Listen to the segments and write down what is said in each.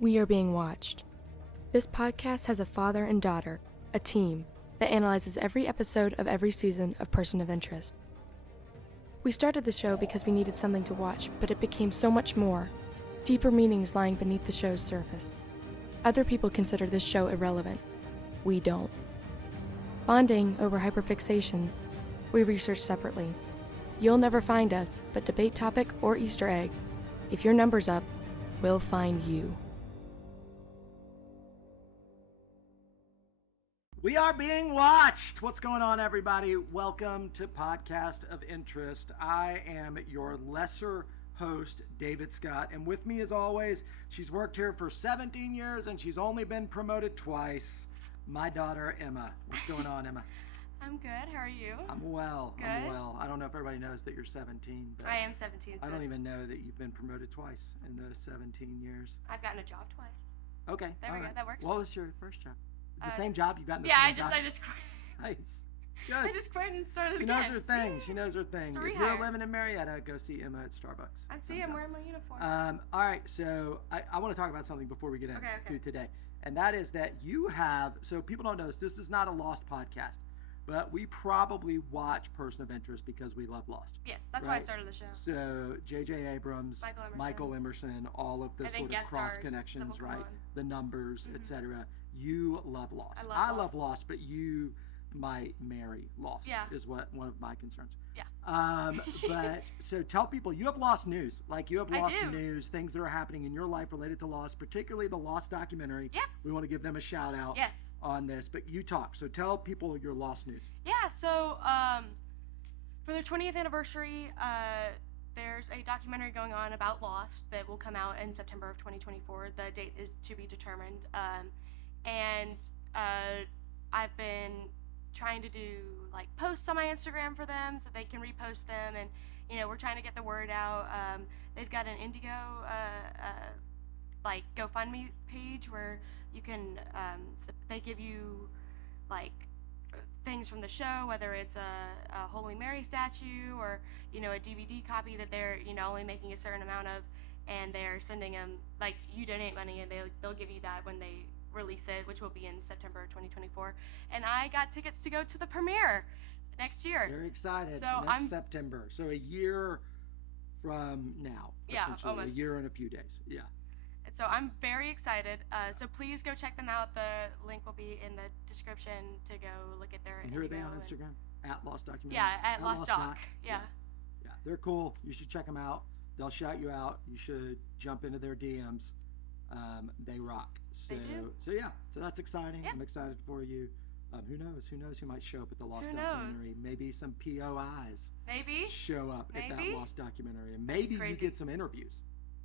We are being watched. This podcast has a father and daughter, a team, that analyzes every episode of every season of Person of Interest. We started the show because we needed something to watch, but it became so much more, deeper meanings lying beneath the show's surface. Other people consider this show irrelevant. We don't. Bonding over hyperfixations, we research separately. You'll never find us, but debate topic or Easter egg, if your number's up, we'll find you. We are being watched. What's going on, everybody? Welcome to Podcast of Interest. I am your lesser host, David Scott, and with me as always, she's worked here for 17 years and she's only been promoted twice, my daughter, Emma. What's going on, Emma? I'm good. How are you? I'm well. Good. I'm well. I don't know if everybody knows that you're 17. But I am 17. I don't even know that you've been promoted twice in those 17 years. I've gotten a job twice. Okay. There we go. That works. What was your first job? The same job you got in the yeah, same job? I just quit. Nice. It's good. I just quit and started She again. knows her thing. She knows her thing. It's a If you're rehire. living in Marietta, go see Emma at Starbucks. I see. I'm wearing my uniform. All right, so I want to talk about something before we get into Okay. today. And that is that you have, so people don't know this is not a Lost podcast, but we probably watch Person of Interest because we love Lost. Yes, that's why I started the show. So J.J. Abrams, Michael Emerson, all of the And then sort of guest cross stars connections, that will come right? on. The numbers, Mhm. etc. You love Lost. I love Lost, but you might marry Lost. Yeah. Is what one of my concerns. Yeah. But so tell people you have Lost news. Like you have I Lost do. news, things that are happening in your life related to Lost, particularly the Lost documentary. Yep. We want to give them a shout out. Yes. On this, but you talk. So tell people your Lost news. Yeah. So for their 20th anniversary, there's a documentary going on about Lost that will come out in September of 2024. The date is to be determined. And I've been trying to do like posts on my Instagram for them so they can repost them, and we're trying to get the word out. They've got an Indiagogo like GoFundMe page where you can they give you like things from the show, whether it's a Holy Mary statue or a DVD copy that they're only making a certain amount of, and they're sending them, like, you donate money and they'll give you that when they release it, which will be in September 2024. And I got tickets to go to the premiere next year. Very excited. So Next September. So a year from now. Yeah, essentially. almost. A year and a few days. Yeah. And so I'm very excited. So please go check them out. The link will be in the description to go look at their. And who are they Indigo on Instagram? At Lost Documentary. Yeah, at Lost Doc. Yeah. Yeah, they're cool. You should check them out. They'll shout you out. You should jump into their DMs. They rock. So, They do. So yeah, so that's exciting. Yeah. I'm excited for you. Who knows? Who might show up at the Lost Who knows? Documentary? Maybe some POIs Maybe. show up at that Maybe. Lost Documentary, and maybe you crazy. get some interviews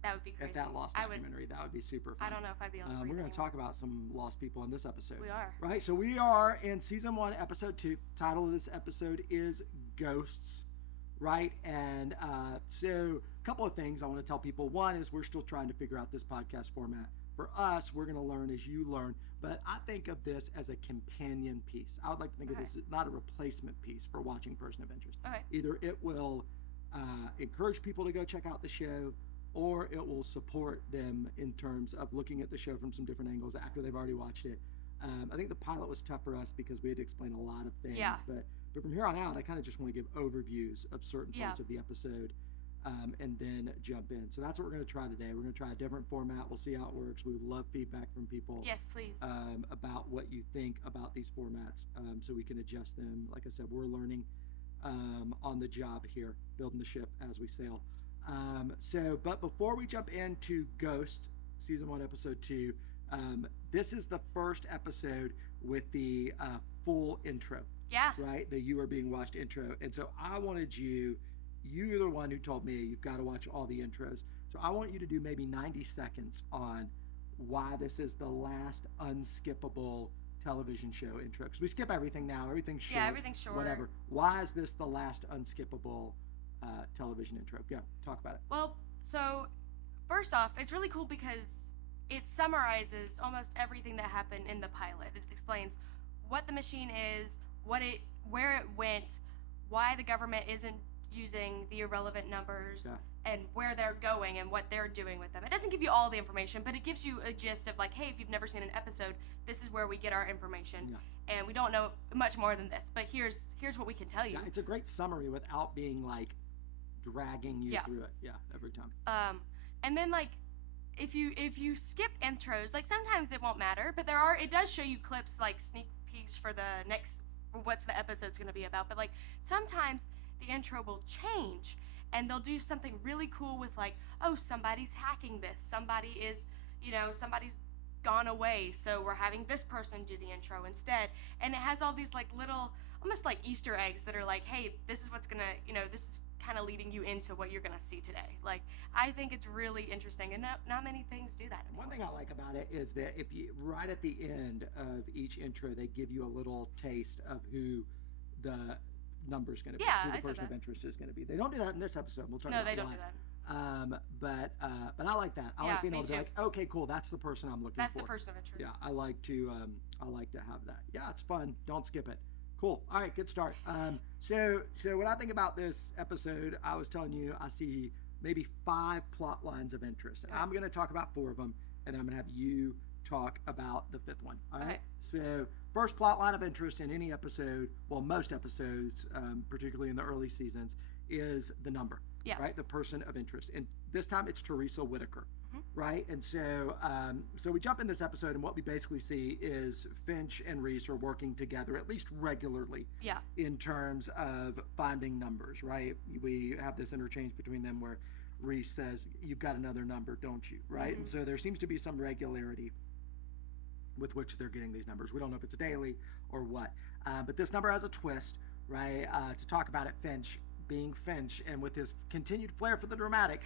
That would be crazy. at that Lost I would. Documentary. That would be super fun. I don't know if I'd be able to. We're breathe going to anymore. talk about some lost people in this episode. We are. Right, so we are in season 1, episode 2. Title of this episode is Ghosts, right? And so a couple of things I want to tell people. One is we're still trying to figure out this podcast format. For us, we're going to learn as you learn, but I think of this as a companion piece. I would like to think of this as not a replacement piece for watching Person of Interest. Okay. Either it will encourage people to go check out the show, or it will support them in terms of looking at the show from some different angles after they've already watched it. I think the pilot was tough for us because we had to explain a lot of things. Yeah. But from here on out, I kind of just want to give overviews of certain parts of the episode and then jump in. So that's what we're going to try today. We're going to try a different format. We'll see how it works. We would love feedback from people. Yes, please. About what you think about these formats so we can adjust them. Like I said, we're learning on the job here, building the ship as we sail. But before we jump into Ghost, season 1, episode 2, this is the first episode with the full intro. Yeah. Right? The You Are Being Watched intro. And so I wanted you're the one who told me you've got to watch all the intros. So I want you to do maybe 90 seconds on why this is the last unskippable television show intro. Because we skip everything now. Everything's short. Yeah, everything's short. Whatever. Why is this the last unskippable television intro? Go. Talk about it. Well, so first off, it's really cool because it summarizes almost everything that happened in the pilot. It explains what the machine is, where it went, why the government isn't, using the irrelevant numbers Yeah. and where they're going and what they're doing with them. It doesn't give you all the information, but it gives you a gist of like, hey, if you've never seen an episode, this is where we get our information. Yeah. And we don't know much more than this, but here's what we can tell you. Yeah, it's a great summary without being like dragging you through it. Yeah, every time. And then like if you skip intros, like sometimes it won't matter, but it does show you clips, like sneak peeks for the next what's the episode's going to be about. But like sometimes the intro will change and they'll do something really cool with like, oh, somebody's hacking this, somebody's gone away, so we're having this person do the intro instead. And it has all these like little almost like Easter eggs that are like, hey, this is what's gonna, this is kind of leading you into what you're gonna see today. Like, I think it's really interesting, and not many things do that anymore. One thing I like about it is that if you, right at the end of each intro, they give you a little taste of who the number's going to be, who the person of interest is going to be. They don't do that in this episode. We'll talk about they don't why. do that. But I like that. I like being able to be like, okay, cool, that's the person I'm looking for. That's the person of interest. Yeah, I like to have that. Yeah, it's fun. Don't skip it. Cool. All right, good start. So when I think about this episode, I was telling you I see maybe 5 plot lines of interest. And I'm going to talk about 4 of them, and then I'm going to have you talk about the 5th one. All right. Okay. So first plot line of interest in any episode, well, most episodes, particularly in the early seasons, is the number. Yeah. Right. The person of interest, and this time it's Teresa Whitaker. Right. And so we jump in this episode, and what we basically see is Finch and Reese are working together, at least regularly, in terms of finding numbers. Right. We have this interchange between them where Reese says, "You've got another number, don't you?" Right. And so there seems to be some regularity with which they're getting these numbers. We don't know if it's daily or what, but this number has a twist. Right. To talk about it, Finch, being Finch, and with his continued flair for the dramatic,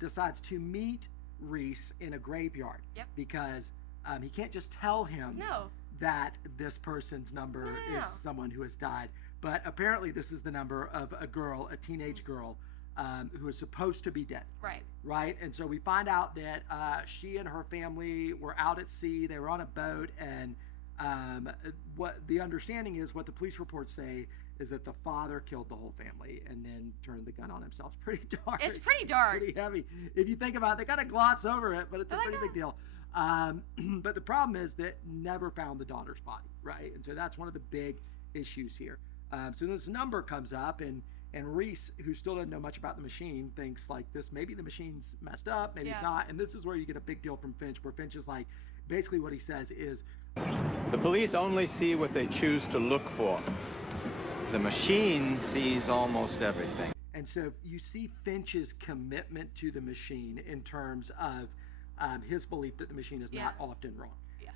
decides to meet Reese in a graveyard. Yep. Because he can't just tell him that this person's number is someone who has died. But apparently this is the number of a girl, a teenage girl, who is supposed to be dead. Right. Right. And so we find out that she and her family were out at sea. They were on a boat, and what the understanding is, what the police reports say, is that the father killed the whole family and then turned the gun on himself. It's pretty dark. It's pretty dark. It's pretty heavy. If you think about it, they kind of gloss over it, but it's a pretty big deal. But the problem is that never found the daughter's body, right? And so that's one of the big issues here. So this number comes up, and Reese, who still doesn't know much about the machine, thinks like this, maybe the machine's messed up, maybe it's not. And this is where you get a big deal from Finch, where Finch is like, basically what he says is, the police only see what they choose to look for. The machine sees almost everything. And so you see Finch's commitment to the machine in terms of his belief that the machine is not often wrong. Yeah.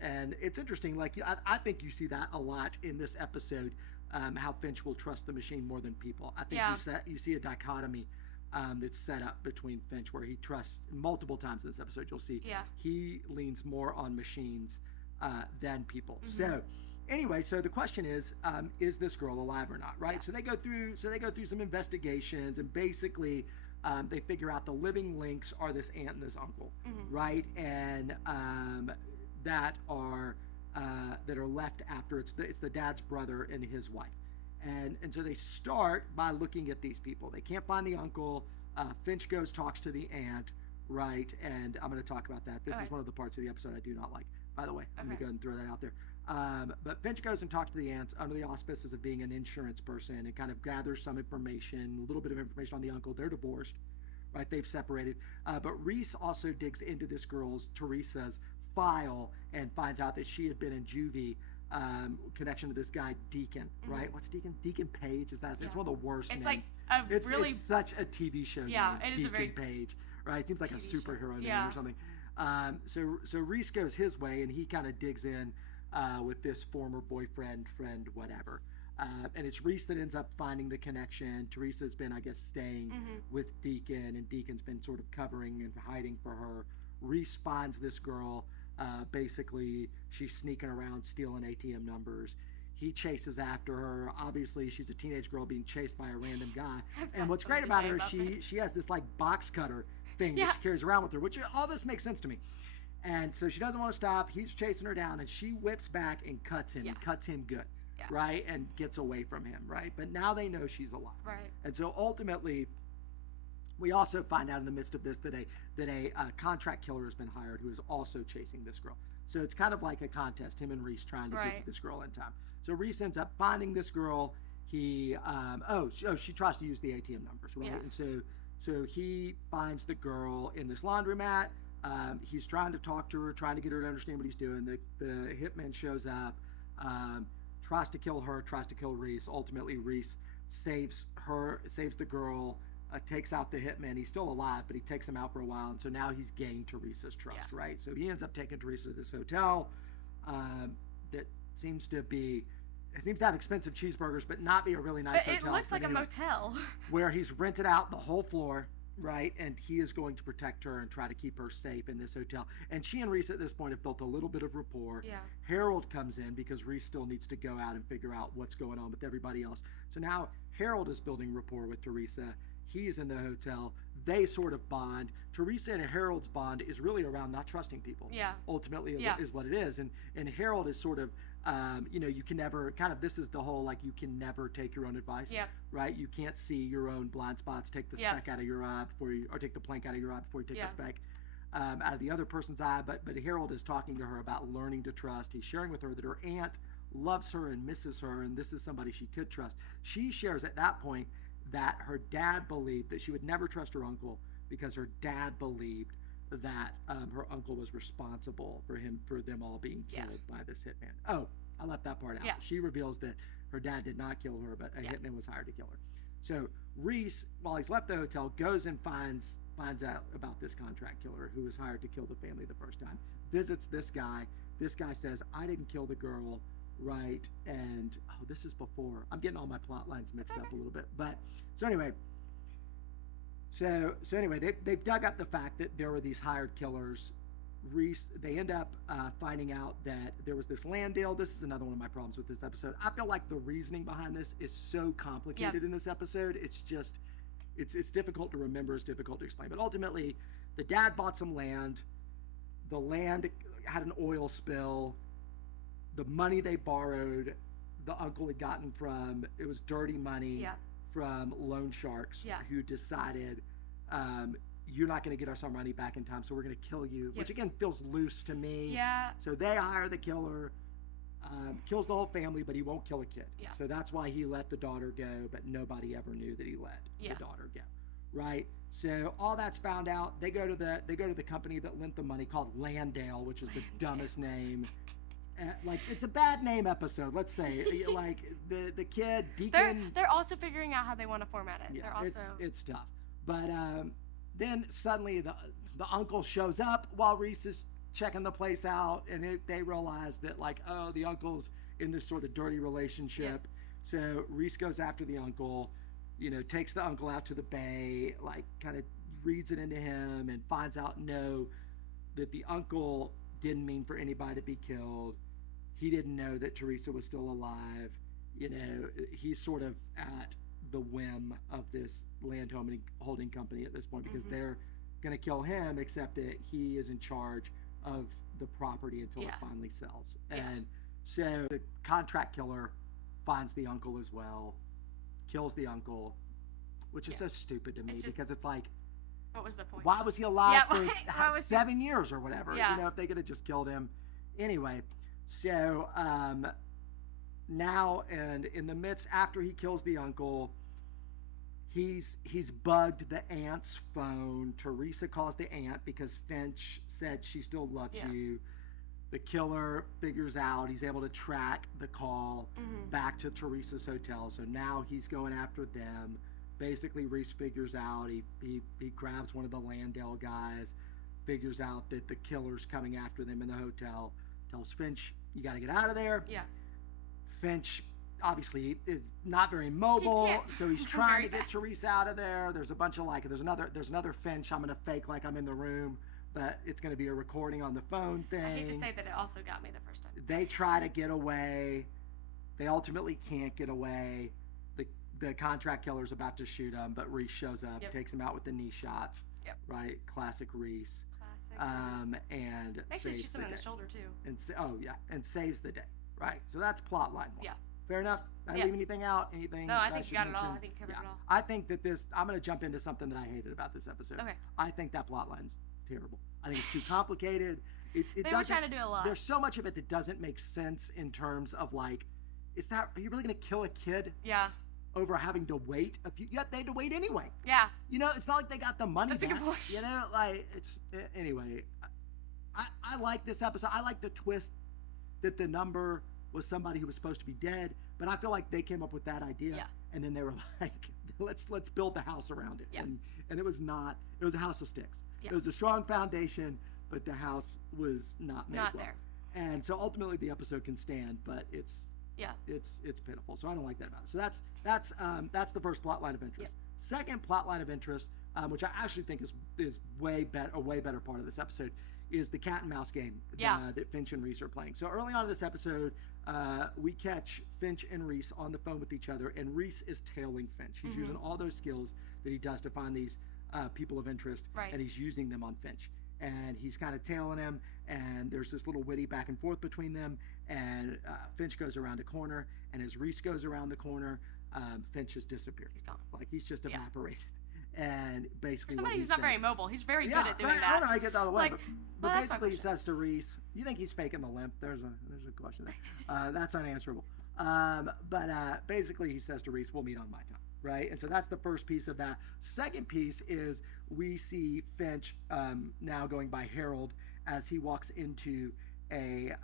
And it's interesting, like I think you see that a lot in this episode, how Finch will trust the machine more than people. I think you see a dichotomy that's set up between Finch, where he trusts multiple times in this episode. You'll see he leans more on machines than people. So anyway, so the question is this girl alive or not, right? So they go through some investigations, and basically they figure out the living links are this aunt and this uncle, right? And that are left after it's the dad's brother and his wife. And so they start by looking at these people. They can't find the uncle. Finch goes, talks to the aunt, right? And I'm going to talk about that. This is one of the parts of the episode I do not like, by the way. I'm going to go ahead and throw that out there. But Finch goes and talks to the aunts under the auspices of being an insurance person, and kind of gathers some information, a little bit of information on the uncle. They're divorced, right? They've separated. But Reese also digs into this girl's, Teresa's, file and finds out that she had been in juvie, connection to this guy Deacon, right? What's Deacon? Deacon Page? Is that? It's one of the worst names. Like it's such a TV show name. It is Deacon a very Page, right? It seems like a superhero name or something. So Reese goes his way, and he kind of digs in with this former boyfriend, friend, whatever. And it's Reese that ends up finding the connection. Teresa's been, I guess, staying with Deacon, and Deacon's been sort of covering and hiding for her. Reese finds this girl. Basically, she's sneaking around, stealing ATM numbers. He chases after her. Obviously, she's a teenage girl being chased by a random guy. And what's great about her is she has this like box cutter thing that she carries around with her, which all this makes sense to me. And so she doesn't want to stop. He's chasing her down, and she whips back and cuts him. And cuts him good. right, and gets away from him, right? But now they know she's alive. Right. And so ultimately, we also find out in the midst of this that a contract killer has been hired who is also chasing this girl. So it's kind of like a contest, him and Reese trying to get to this girl in time. So Reese ends up finding this girl. He, she tries to use the ATM numbers, right? Yeah. And so he finds the girl in this laundromat. He's trying to talk to her, trying to get her to understand what he's doing. The hitman shows up, tries to kill her, tries to kill Reese. Ultimately, Reese saves the girl, takes out the hitman. He's still alive, but he takes him out for a while. And so now he's gained Teresa's trust, right? So he ends up taking Teresa to this hotel that seems to have expensive cheeseburgers, but not be a really nice but hotel. It looks like a motel. Where he's rented out the whole floor, right? And he is going to protect her and try to keep her safe in this hotel. And she and Reese at this point have built a little bit of rapport. Yeah. Harold comes in because Reese still needs to go out and figure out what's going on with everybody else. So now Harold is building rapport with Teresa. He's in the hotel. They sort of bond. Teresa and Harold's bond is really around not trusting people. Yeah. Ultimately is what it is. And Harold is sort of, you can never, this is the whole, like, you can never take your own advice. Yeah. Right? You can't see your own blind spots. Take the speck out of your eye or take the plank out of your eye before you take the speck out of the other person's eye. But Harold is talking to her about learning to trust. He's sharing with her that her aunt loves her and misses her, and this is somebody she could trust. She shares at that point that her dad believed that she would never trust her uncle because her dad believed that her uncle was responsible for them all being killed by this hitman. Oh, I left that part out. Yeah. She reveals that her dad did not kill her, but a hitman was hired to kill her. So Reese, while he's left the hotel, goes and finds out about this contract killer who was hired to kill the family the first time. Visits this guy. This guy says, "I didn't kill the girl." Right, and this is before. I'm getting all my plot lines mixed up a little bit, but so anyway, they've dug up the fact that there were these hired killers. Reese, they end up finding out that there was this land deal. This is another one of my problems with this episode. I feel like the reasoning behind this is so complicated in this episode. It's just, it's difficult to remember. It's difficult to explain. But ultimately, the dad bought some land. The land had an oil spill. The money they borrowed, the uncle had gotten from, it was dirty money from loan sharks who decided, you're not going to get us our money back in time, so we're going to kill you, which again feels loose to me. Yeah. So they hire the killer, kills the whole family, but he won't kill a kid. Yeah. So that's why he let the daughter go, but nobody ever knew that he let the daughter go. Right? So all that's found out. They go to the company that lent the money called Landale, which is the dumbest name. Like, it's a bad name episode, let's say. Like, the kid, Deacon... They're also figuring out how they want to format it. Yeah, they're also... it's tough. But then suddenly the uncle shows up while Reese is checking the place out, and they realize that, like, oh, the uncle's in this sort of dirty relationship. So Reese goes after the uncle, takes the uncle out to the bay, like, kind of reads it into him and finds out, that the uncle didn't mean for anybody to be killed. He didn't know that Teresa was still alive. He's sort of at the whim of this land holding company at this point because they're going to kill him, except that he is in charge of the property until it finally sells. And so the contract killer finds the uncle as well, kills the uncle, which is so stupid to me because it's like, what was the point? Why was he alive for why 7 years or whatever? Yeah. If they could have just killed him. Anyway, so now and in the midst, after he kills the uncle, he's bugged the aunt's phone. Teresa calls the aunt because Finch said she still loves you. The killer figures out, he's able to track the call back to Teresa's hotel. So now he's going after them. Basically, Reese figures out, he grabs one of the Landale guys, figures out that the killer's coming after them in the hotel, tells Finch, you got to get out of there. Yeah. Finch obviously is not very mobile, so he's trying to get Teresa out of there. There's a bunch of there's another Finch. I'm going to fake like I'm in the room, but it's going to be a recording on the phone thing. I hate to say that it also got me the first time. They try to get away. They ultimately can't get away. The contract killer's about to shoot him, but Reese shows up, takes him out with the knee shots. Yep. Right? Classic Reese. Classic. And actually shoots him in the shoulder too. And and saves the day. Right? So that's plot line one. Yeah. Fair enough. Did I leave anything out? Anything? No, I that think you should got it all. mention? I think you covered it all. I think that I'm going to jump into something that I hated about this episode. Okay. I think that plot line's terrible. I think it's too complicated. They were trying to do a lot. There's so much of it that doesn't make sense in terms of like, are you really going to kill a kid? Yeah. Over having to wait yet they had to wait anyway. Yeah. You know, it's not like they got the money back. That's a good point. You know, like anyway. I like this episode. I like the twist that the number was somebody who was supposed to be dead, but I feel like they came up with that idea, and then they were like, let's build the house around it, and it was a house of sticks. It was a strong foundation, but the house was not made well. There. And so ultimately the episode can stand, but it's pitiful. So I don't like that about it. So that's the first plot line of interest. Second plot line of interest, which I actually think is a way better part of this episode, is the cat and mouse game that Finch and Reese are playing. So early on in this episode, we catch Finch and Reese on the phone with each other, and Reese is tailing Finch. He's using all those skills that he does to find these people of interest, and he's using them on Finch. And he's kind of tailing him, and there's this little witty back and forth between them, and Finch goes around a corner, and as Reese goes around the corner, Finch has disappeared. He's gone. Like, he's just evaporated. And basically, for somebody who's not very mobile, he's very good at doing that. I don't know, he gets out of the way. Like, but basically, he says to Reese, "You think he's faking the limp?" There's a question there. That's unanswerable. But basically, he says to Reese, "We'll meet on my time." Right? And so that's the first piece of that. Second piece is we see Finch now going by Harold as he walks into an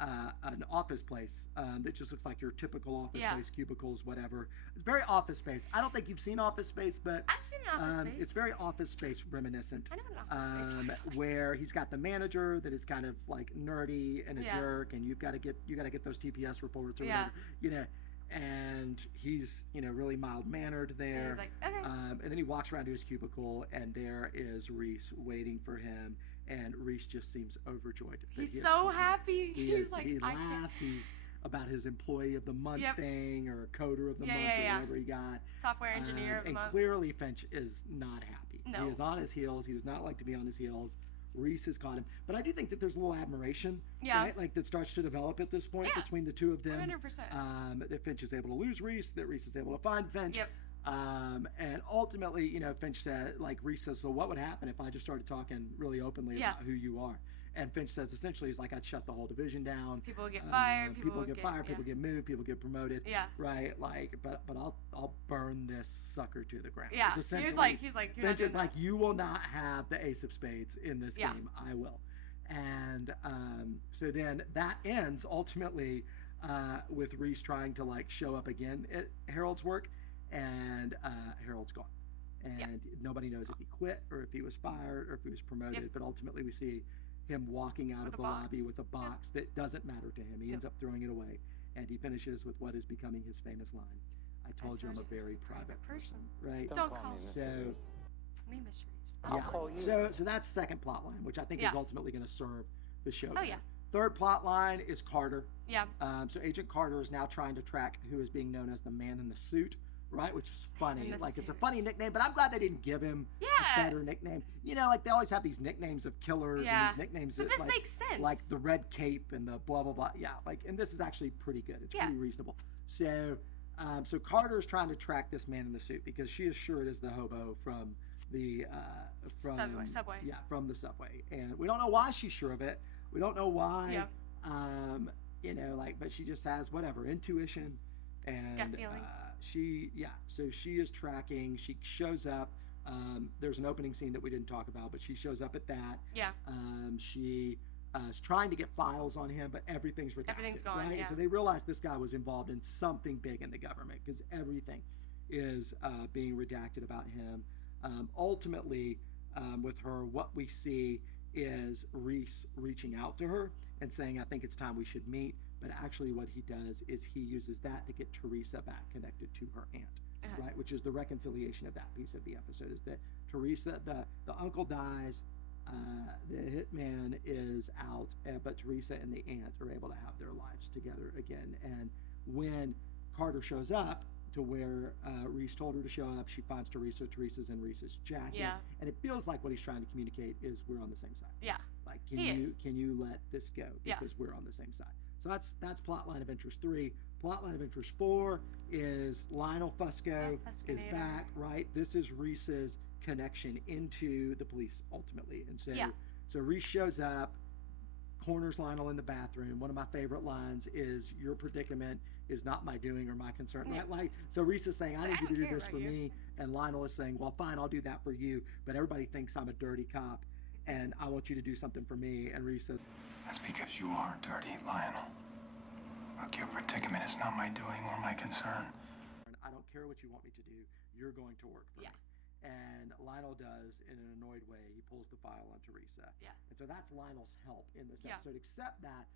office place that just looks like your typical office place, cubicles, whatever. It's very Office Space. I don't think you've seen Office Space, but I've seen Office Space. It's very Office Space reminiscent. I know an Office Space. Where he's got the manager that is kind of like nerdy and a jerk, and you got to get those TPS reports or whatever, you know. And he's, really mild-mannered there. And he's like, okay. And then he walks around to his cubicle, and there is Reese waiting for him. And Reese just seems overjoyed. He's so happy. He laughs. He's about his employee of the month thing, or coder of the month, or whatever he got. Software engineer of the month. And clearly Finch is not happy. No. He is on his heels. He does not like to be on his heels. Reese has caught him. But I do think that there's a little admiration, right? Like, that starts to develop at this point between the two of them. 100%. That Finch is able to lose Reese, that Reese is able to find Finch. Yep. And ultimately, Finch said, like, Reese says, so what would happen if I just started talking really openly about who you are? And Finch says, essentially, he's like, I'd shut the whole division down. People would get fired. People get fired. People get moved. People get promoted. Yeah. Right? Like, but I'll burn this sucker to the ground. Yeah. He's like, you're Finch not is like, you will not have the ace of spades in this game. I will. And so then that ends ultimately with Reese trying to like show up again at Harold's work, and Harold's gone. And nobody knows if he quit or if he was fired or if he was promoted. But ultimately we see him walking out of the lobby with a box that doesn't matter to him. He ends up throwing it away, and he finishes with what is becoming his famous line: "I told you I'm a very private person." Right? Don't call me so. Me, Mr. Yeah. I'll call you. So that's the second plot line, which I think is ultimately going to serve the show. Oh yeah. Third plot line is Carter. Yeah. So Agent Carter is now trying to track who is being known as the Man in the Suit. Right, which is funny. Like, it's a funny nickname, but I'm glad they didn't give him a better nickname. Like, they always have these nicknames of killers and these nicknames but that, this makes sense. Like the Red Cape and the blah blah blah. Yeah, like, and this is actually pretty good. It's pretty reasonable. So, so Carter is trying to track this Man in the Suit because she is sure it is the hobo from the subway. Yeah, from the subway, and we don't know why she's sure of it. We don't know why. Yeah. But she just has whatever intuition, and gut feeling. So she is tracking. She shows up. There's an opening scene that we didn't talk about, but she shows up at that. Yeah. She is trying to get files on him, but everything's redacted. Everything's gone. Right? Yeah. So they realize this guy was involved in something big in the government because everything is being redacted about him. Ultimately, with her, what we see is Reese reaching out to her and saying, "I think it's time we should meet." But actually what he does is he uses that to get Teresa back connected to her aunt, right? Which is the reconciliation of that piece of the episode, is that Teresa, the uncle dies, the hitman is out, but Teresa and the aunt are able to have their lives together again. And when Carter shows up to where Reese told her to show up, she finds Teresa. Teresa's in Reese's jacket. Yeah. And it feels like what he's trying to communicate is we're on the same side. Yeah. Like, can you let this go? Because we're on the same side. So that's plot line of interest 3. Plot line of interest 4 is Lionel Fusco is back, right? This is Reese's connection into the police ultimately. And so Reese shows up, corners Lionel in the bathroom. One of my favorite lines is, "Your predicament is not my doing or my concern." Right? Like, so Reese is saying, "I need you to do this for me," and Lionel is saying, "Well, fine, I'll do that for you, but everybody thinks I'm a dirty cop, and I want you to do something for me." And Reese says, "That's because you are dirty, Lionel. Look, your predicament is not my doing or my concern. I don't care what you want me to do. You're going to work for me." And Lionel does, in an annoyed way, he pulls the file on Teresa. And so that's Lionel's help in this episode, except that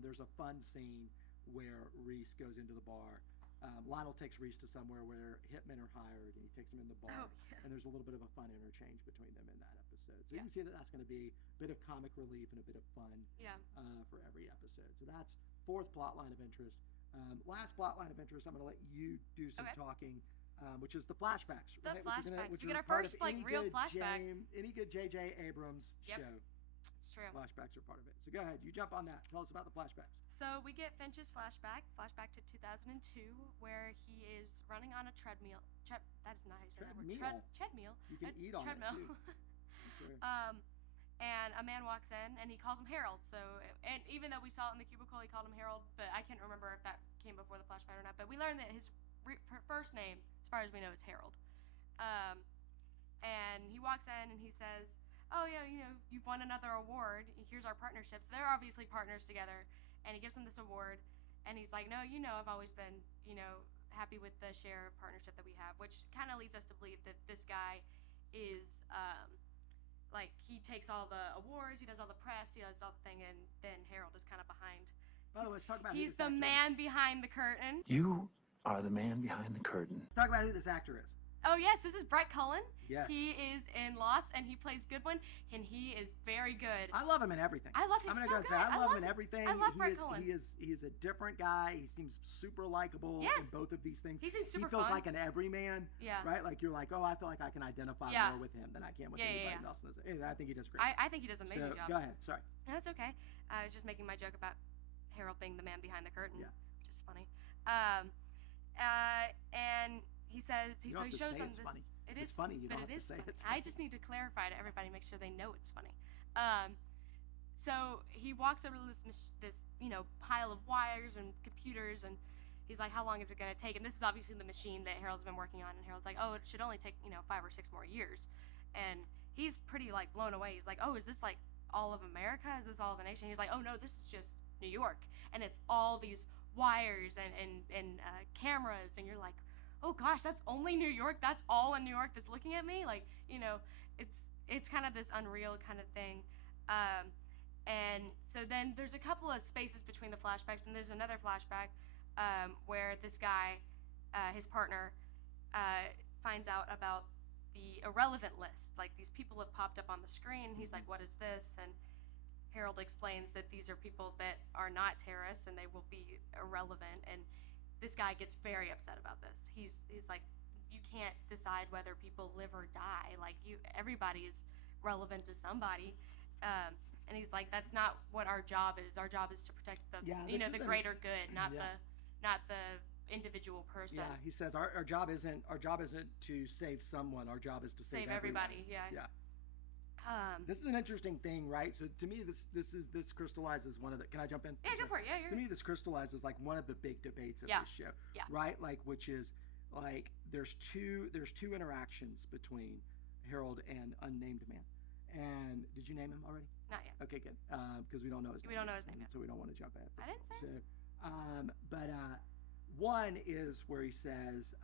there's a fun scene where Reese goes into the bar. Lionel takes Reese to somewhere where hitmen are hired, and he takes him in the bar. And there's a little bit of a fun interchange between them in that episode. So you can see that that's going to be a bit of comic relief and a bit of fun for every episode. So that's 4th plot line of interest. Last plot line of interest, I'm going to let you do some talking. Which is the flashbacks, right? Which we get our first real flashback. Any good J.J. Abrams show. It's true. Flashbacks are part of it. So go ahead, you jump on that. Tell us about the flashbacks. So we get Finch's flashback to 2002, where he is running on a treadmill. That is not how you say the word. Treadmill. You can eat on it too. That's weird. And a man walks in, and he calls him Harold. So, and even though we saw it in the cubicle, he called him Harold, but I can't remember if that came before the flashback or not. But we learned that his first name, as far as we know, is Harold. And he walks in and he says, "Oh yeah, you've won another award. Here's our partnership." So they're obviously partners together. And he gives him this award, and he's like, "No, I've always been, happy with the share of partnership that we have," which kind of leads us to believe that this guy is, he takes all the awards, he does all the press, he does all the thing, and then Harold is kind of behind. By the way, let's talk about he's the man behind the curtain. You are the man behind the curtain. Let's talk about who this actor is. Oh, yes, this is Brett Cullen. Yes. He is in Lost, and he plays Goodwin, and he is very good. I love him in everything. I love him I'm gonna so go and good. say I love him in everything. I love Brett Cullen. He is a different guy. He seems super likable in both of these things. He seems super He feels fun. like an everyman. Yeah. Right? Like you're like, oh, I feel like I can identify more with him than I can with anybody else. I think he does great. I think he does an amazing job. Go ahead. Sorry. No, that's okay. I was just making my joke about Harold being the man behind the curtain, which is funny. And he says, he shows them this. Funny. It it's is funny. You but don't it have is to say funny. it's funny. I just need to clarify to everybody, make sure they know it's funny. So he walks over to this pile of wires and computers, and he's like, "How long is it going to take?" And this is obviously the machine that Harold's been working on. And Harold's like, "Oh, it should only take 5 or 6 more years." And he's pretty blown away. He's like, "Oh, is this all of America? Is this all of the nation?" He's like, "Oh no, this is just New York, and it's all these wires and cameras." And you're like, "Oh gosh, that's only New York? That's all in New York that's looking at me?" It's kind of this unreal kind of thing. And so then there's a couple of spaces between the flashbacks, and there's another flashback where this guy, his partner, finds out about the irrelevant list. These people have popped up on the screen. He's like, "What is this?" And Harold explains that these are people that are not terrorists and they will be irrelevant. And this guy gets very upset about this. He's like, "You can't decide whether people live or die. Everybody is relevant to somebody." And he's like, "That's not what our job is. Our job is to protect the the greater good, not the individual person." Yeah, he says our job isn't to save someone. Our job is to save everybody. Yeah. This is an interesting thing, right? So to me, this crystallizes one of the. Can I jump in? Yeah, go for it. Yeah, to me, this crystallizes one of the big debates of this show. Yeah. Right, which is there's two interactions between Harold and unnamed man. And did you name him already? Not yet. Okay, good. Because we don't know his name. We don't know his name yet. So we don't want to jump ahead. I didn't say. So, but one is where he says,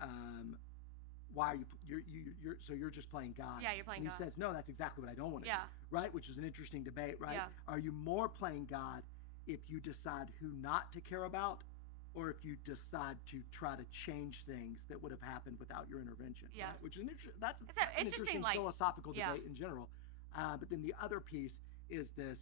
"Why are you're just playing God?" Yeah, you're playing God. And he says, "No, that's exactly what I don't want to do." Right, which is an interesting debate, right? Yeah. Are you more playing God if you decide who not to care about, or if you decide to try to change things that would have happened without your intervention? Yeah. Right? Which is that's an interesting philosophical debate in general. But then the other piece is this: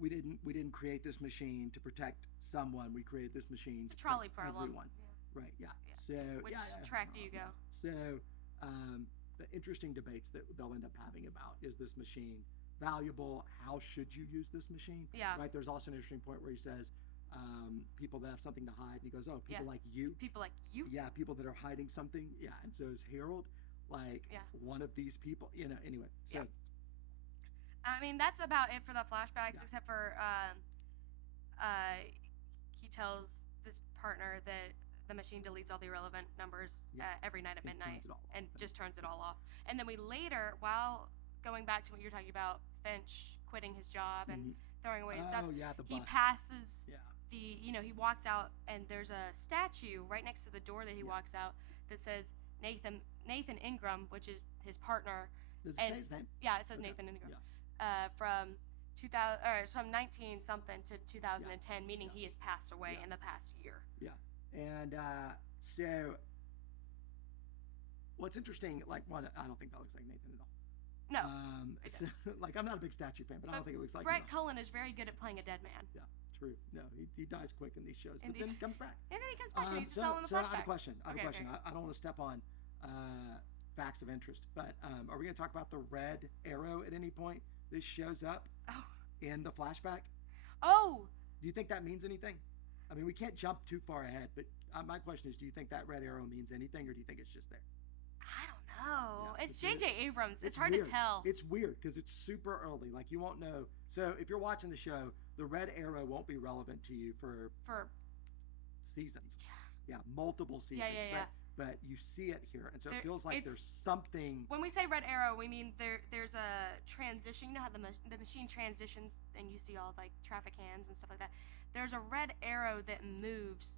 we didn't create this machine to protect someone. We created this machine to trolley protect problem. everyone. Yeah. Right. Yeah. So which track do you go? So the interesting debates that they'll end up having about, is this machine valuable? How should you use this machine? Yeah. Right. There's also an interesting point where he says, people that have something to hide. And he goes, oh, people Yeah. like you? People like you? Yeah, people that are hiding something. Yeah, and so is Harold like Yeah. one of these people? You know, anyway. So Yeah. I mean, that's about it for the flashbacks, Yeah. except for he tells this partner that the machine deletes all the irrelevant numbers Yeah. every night at It midnight turns it all off. and just turns it all off. And then we later, while going back to what you're talking about, Finch quitting his job and throwing away his stuff, Oh, yeah, the he bus. passes Yeah. he walks out and there's a statue right next to the door that he Yeah. walks out that says Nathan Ingram, which is his partner. Does it And- say his name? Yeah, it says Okay. Nathan Ingram. Yeah. From 2000 or some 19 something to 2010, meaning Yeah. he has passed away Yeah. in the past year. Yeah. And so what's interesting, like, one, I don't think that looks like Nathan at all. No, it So, like, I'm not a big statue fan, but I don't think it looks like Brett him. Cullen is very good at playing a dead man. Yeah, true. No, he dies quick in these shows, In but then these- he comes back. And then he comes back and he's still in the So I flashbacks. have a question. I Okay. I don't want to step on facts of interest, but are we going to talk about the red arrow at any point? This shows up Oh. in the flashback. Oh, Do you think that means anything? I mean, we can't jump too far ahead, but my question is, do you think that red arrow means anything, or do you think it's just there? I don't know. Yeah, it's it's J.J. weird. Abrams. It's It's hard weird. to tell. It's weird because it's super early. Like, you won't know. So if you're watching the show, the red arrow won't be relevant to you for seasons. Yeah, multiple seasons. Yeah. But you see it here, and so it There- feels like it's- there's something. When we say red arrow, we mean there's a transition. You know how the machine transitions and you see all like traffic hands and stuff like that. There's a red arrow that moves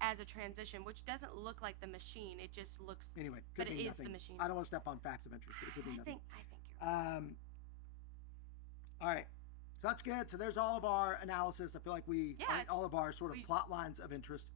as a transition, which doesn't look like the machine. It just looks. Anyway, but could it be is nothing. the machine. I don't want to step on facts of interest, but it could be I nothing. think you're right. All right. So that's good. So there's all of our analysis. I feel like all of our sort of plot lines of interest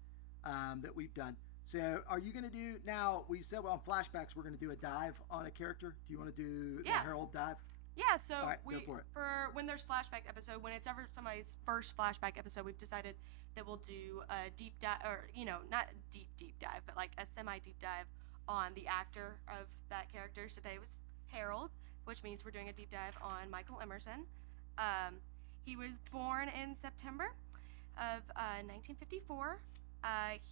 that we've done. So are you going to do now? We said on flashbacks we're going to do a dive on a character. Do you want to do the Harold dive? Yeah, so All right, go for it. for when there's flashback episode, when it's ever somebody's first flashback episode, we've decided that we'll do a deep dive, or not deep dive, but like a semi deep dive on the actor of that character. So today was Harold, which means we're doing a deep dive on Michael Emerson. He was born in September of 1954.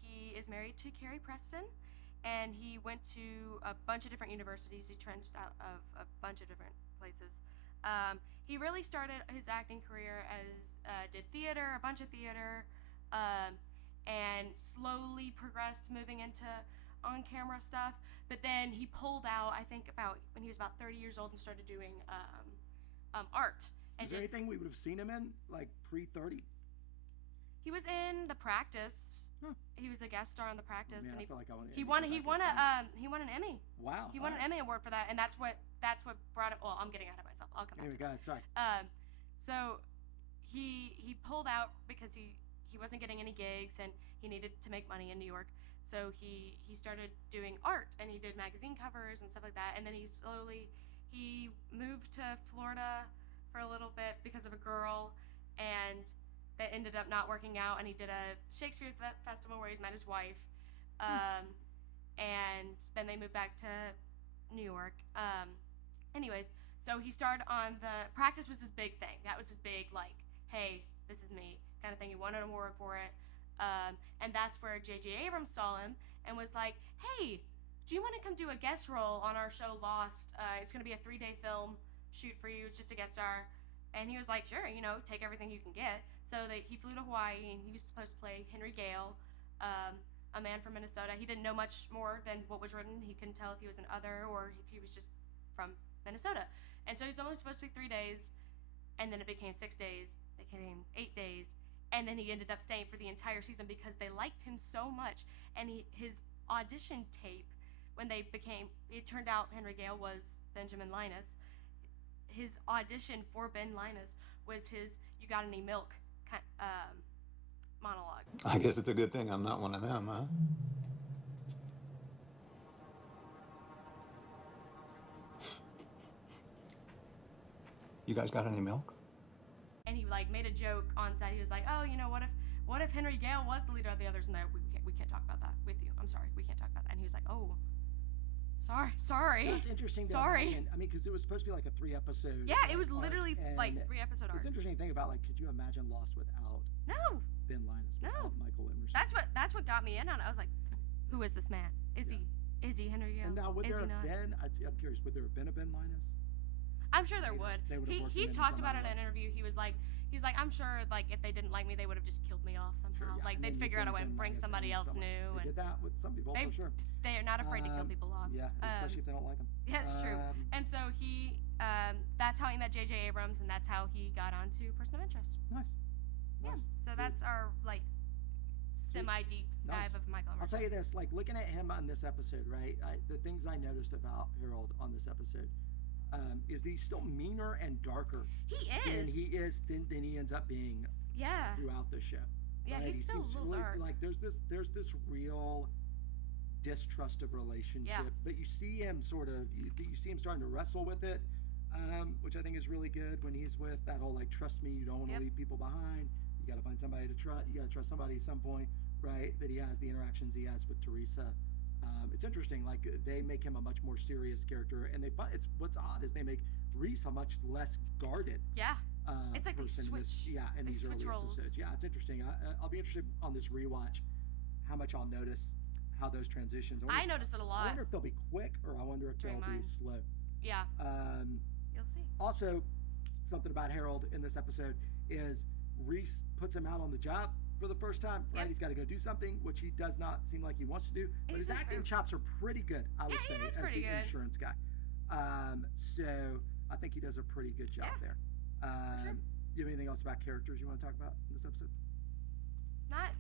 He is married to Carrie Preston, and he went to a bunch of different universities. He trenched out of a bunch of different places. He really started his acting career as did theater, a bunch of theater, and slowly progressed moving into on-camera stuff. But then he pulled out, I think, about when he was about 30 years old and started doing art. And Is there anything we would have seen him in, like pre-30? He was in The Practice. Huh. He was a guest star on The Practice, Man, and I feel like I want to. he won an Emmy. Wow. He won an Emmy award for that, and that's what brought him. Well, I'm getting ahead of myself. I'll come back. Anyway, go ahead. Sorry. So he pulled out because he wasn't getting any gigs and he needed to make money in New York. So he started doing art, and he did magazine covers and stuff like that. And then he moved to Florida for a little bit because of a girl, and that ended up not working out. And he did a Shakespeare festival where he's met his wife, and then they moved back to New York. Anyways, so he started on The Practice was his big thing. That was his big, like, hey, this is me kind of thing. He won an award for it. And that's where J.J. Abrams saw him and was like, hey, do you want to come do a guest role on our show Lost? It's going to be a 3-day film shoot for you. It's just a guest star. And he was like, sure, take everything you can get. So he flew to Hawaii, and he was supposed to play Henry Gale, a man from Minnesota. He didn't know much more than what was written. He couldn't tell if he was an other or if he was just from Minnesota. And so he's only supposed to be 3 days, and then it became 6 days. It became 8 days. And then he ended up staying for the entire season because they liked him so much. And his audition tape, it turned out Henry Gale was Benjamin Linus. His audition for Ben Linus was his "You Got Any Milk" monologue. I guess it's a good thing I'm not one of them, huh? You guys got any milk? And he made a joke on set. He was like, "Oh, what if Henry Gale was the leader of the others?" And we can't talk about that with you. I'm sorry, we can't talk about that. And he was like, "Oh, Sorry. Well, it's interesting to imagine. I mean, because it was supposed to be like a 3-episode. Yeah, it was arc, literally like 3-episode arc. It's interesting to think about. Like, could you imagine Lost without No. Ben Linus? No. Without Michael Emerson. That's what got me in on it. I was like, who is this man? Is he Henry Yale? And now, would is there he have not? been? I'm curious. Would there have been a Ben Linus? I'm sure there would. They would have worked He him in talked some about it other in an way. interview. He's like, I'm sure like if they didn't like me, they would have just killed me off somehow. Sure, yeah. Like And they'd then figure out a way to Ben bring Linus somebody and else someone. new. They And did that with some people, they- for sure. they are not afraid to kill people off. Yeah, especially if they don't like them. Yeah, it's true. And so he, that's how he met J.J. Abrams, and that's how he got onto Person of Interest. Nice. Yeah. Nice. So Good. that's our like semi-deep Nice. dive of Michael Emerson. I'll tell you this, like looking at him on this episode, right? The things I noticed about Harold on this episode is that he's still meaner and darker He than is. he is than he ends up being Yeah. throughout the show. Yeah, right? he's He still a seems little really, dark. like there's this real distrust of relationship, but you see him sort of you see him starting to wrestle with it, which I think is really good when he's with that whole like trust me, you don't want to leave people behind. You got to find somebody to trust. You got to trust somebody at some point, right? That he has the interactions he has with Teresa. It's interesting. Like they make him a much more serious character, and it's what's odd is they make Reese a much less guarded. Yeah. It's like they person switch. in they these switch early roles. episodes. Yeah, it's interesting. I'll be interested on this rewatch how much I'll notice how those transitions. I noticed it a I lot. wonder if they'll be quick or I wonder if During they'll be mine. slow. Yeah. You'll see. Also, something about Harold in this episode is Reese puts him out on the job for the first time, right? Yep. He's got to go do something, which he does not seem like he wants to do. But his He's acting super- chops are pretty good, I would say, he is as pretty the good. insurance guy. So I think he does a pretty good job there. sure. You have anything else about characters you want to talk about in this episode? Not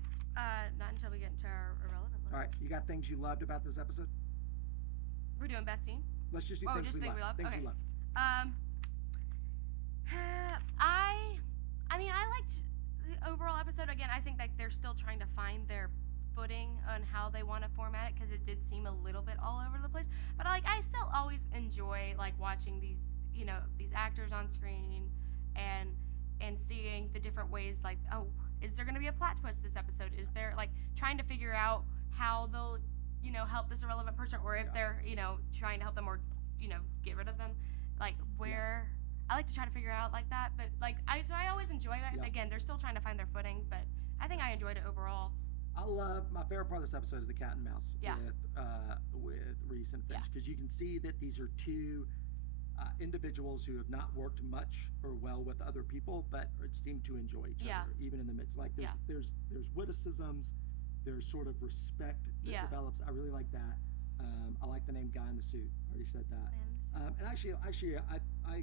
until we get into our irrelevant list. All right, you got things you loved about this episode? We're doing best scene. Let's just do Oh, things just we things we love. love? Things Okay. we love. I mean, I liked the overall episode. Again, I think that they're still trying to find their footing on how they want to format it because it did seem a little bit all over the place. But like, I still always enjoy like watching these, these actors on screen and seeing the different ways. Like, oh, is there going to be a plot twist this episode? Is there like trying to figure out how they'll, help this irrelevant person, or if they're, trying to help them or, get rid of them, like where. I like to try to figure it out like that, but like I always enjoy that. Yeah. Again, they're still trying to find their footing, but I think I enjoyed it overall. I love my favorite part of this episode is the cat and mouse Yeah. with Reese and Finch, because you can see that these are two individuals who have not worked much or well with other people, but seem to enjoy each Yeah. other, even in the midst. Like there's witticisms, there's sort of respect that develops. I really like that. I like the name Guy in the Suit. I already said that. And actually, I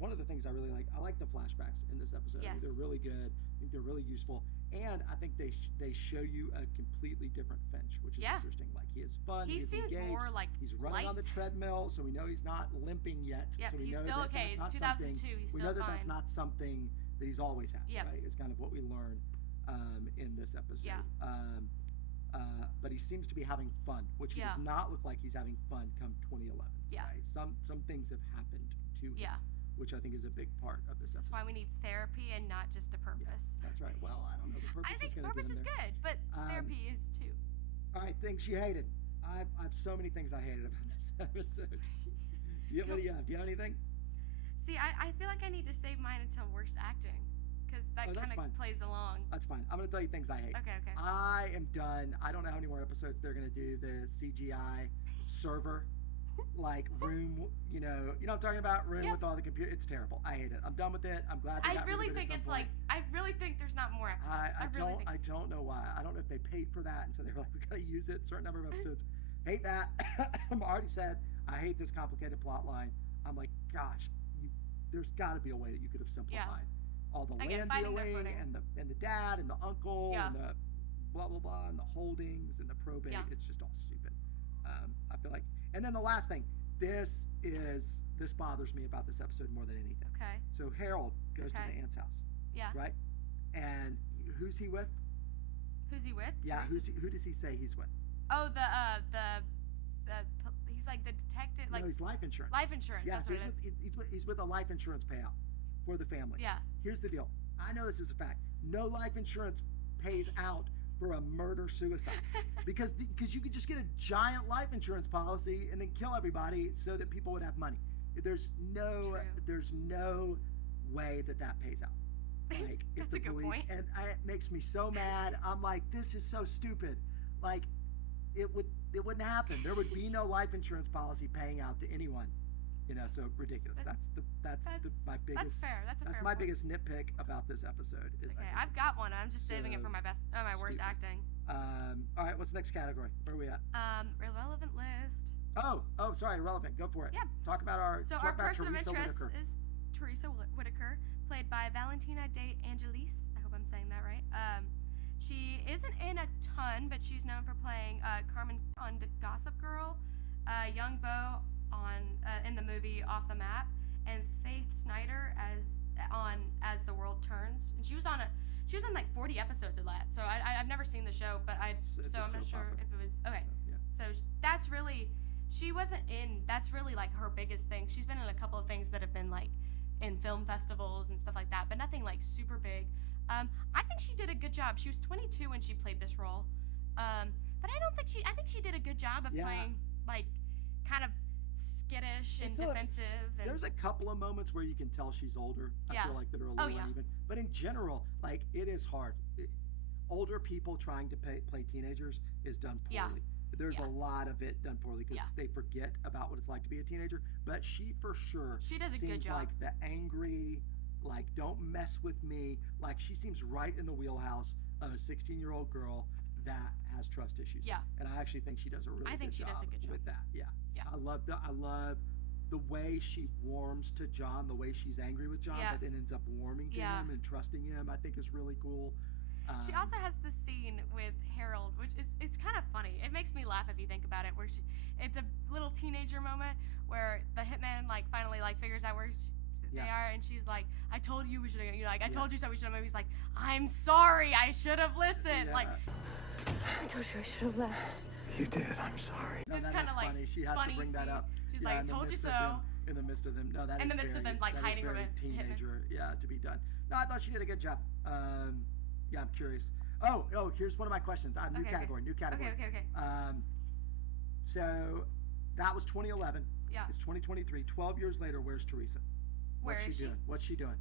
one of the things I really like, I like the flashbacks in this episode. I think they're really good. I think they're really useful, and I think they show you a completely different Finch, which is interesting. Like he is fun. He he's seems engaged, more like he's running on the treadmill, so we know he's not limping yet. Yep, so we he's know still that okay. that's It's not something. 2002. He's We still know that fine. that's not something that he's always had. Yep. Right? It's kind of what we learn in this episode. Yeah. But he seems to be having fun, which he does not look like he's having fun come 2011. Yeah. Right? Some things have happened to him. Yeah. Which I think is a big part of this That's episode. why we need therapy and not just a purpose. Yeah, that's right. Well, I don't know. The purpose I think is gonna purpose get is him there. good, but therapy is too. All right, things you hated. I have so many things I hated about this episode. Do you have anything? See, I feel like I need to save mine until worst acting, because that that's kind fine. of plays along. That's fine. I'm going to tell you things I hate. Okay. I am done. I don't know how many more episodes they're going to do the CGI server, like room, you know what I'm talking about? Room with all the computer. It's terrible. I hate it. I'm done with it. I'm glad they got rid of it at some point. I really think there's not more after this. I don't know why. I don't know if they paid for that, and so they were like, we got to use it. Certain number of episodes. Hate that. I've already said I hate this complicated plot line. I'm like, gosh, there's got to be a way that you could have simplified all the land dealing and the dad and the uncle and the blah blah blah and the holdings and the probate. It's just all stupid. I feel like. And then the last thing, this bothers me about this episode more than anything. Okay. So Harold goes to the aunt's house. Yeah. Right. And who's he with? Who's he with? Yeah. Who does he say he's with? Oh, he's like the detective. Like no, he's life insurance. Life insurance. Yeah. That's So what it is. he's with a life insurance payout for the family. Yeah. Here's the deal. I know this is a fact. No life insurance pays out for a murder-suicide. Because you could just get a giant life insurance policy and then kill everybody so that people would have money. There's no way that pays out. Like, if That's the a good police, point. and it makes me so mad. I'm like, this is so stupid. Like, it wouldn't happen. There would be no life insurance policy paying out to anyone. So ridiculous. That's my biggest. That's fair. That's a fair my point. biggest nitpick about this episode. Is Okay, I I've got one. I'm just saving it for my worst stupid. acting. All right, what's the next category? Where are we at? Irrelevant list. Oh, sorry, relevant. Go for it. Yeah. Talk about our person of Teresa interest Whitaker. is Teresa Whitaker, played by Valentina De Angelis. I hope I'm saying that right. She isn't in a ton, but she's known for playing Carmen on The Gossip Girl, young Beau on in the movie Off the Map, and Faith Snyder as The World Turns. And she was on like 40 episodes of that. So I've never seen the show, but I'm not sure if it was okay. So that's really. She wasn't in. That's really like her biggest thing. She's been in a couple of things that have been like in film festivals and stuff like that, but nothing like super big. I think she did a good job. She was 22 when she played this role, but I think she did a good job of playing like kind of skittish and defensive. There's a couple of moments where you can tell she's older. I feel like that are a little uneven. But in general, like, it is hard. Older people trying to play teenagers is done poorly. There's a lot of it done poorly because they forget about what it's like to be a teenager. But she for sure does a seems good job. like the angry, like, don't mess with me. Like, she seems right in the wheelhouse of a 16-year-old girl that has trust issues. Yeah. And I actually think she does a really good job with that. Yeah. I love the way she warms to John, the way she's angry with John, but then ends up warming to him and trusting him, I think is really cool. She also has this scene with Harold, which it's kind of funny. It makes me laugh if you think about it. It's a little teenager moment where the hitman like finally like figures out where they are, and she's like, "I told you we should have, I told you so we should have moved." He's like, "I'm sorry, I should have listened." Yeah. Like, I told you I should have left. You did. I'm sorry. No, it's that kind is of like funny. She has to bring that up. She's like, "Told you so." In the midst of them, no, that in is the midst of them like that hiding is from very it. teenager, to be done. No, I thought she did a good job. I'm curious. Oh, here's one of my questions. New category. Okay. So that was 2011. Yeah. It's 2023. 12 years later, where's Teresa? Where is she? Doing? What's she doing?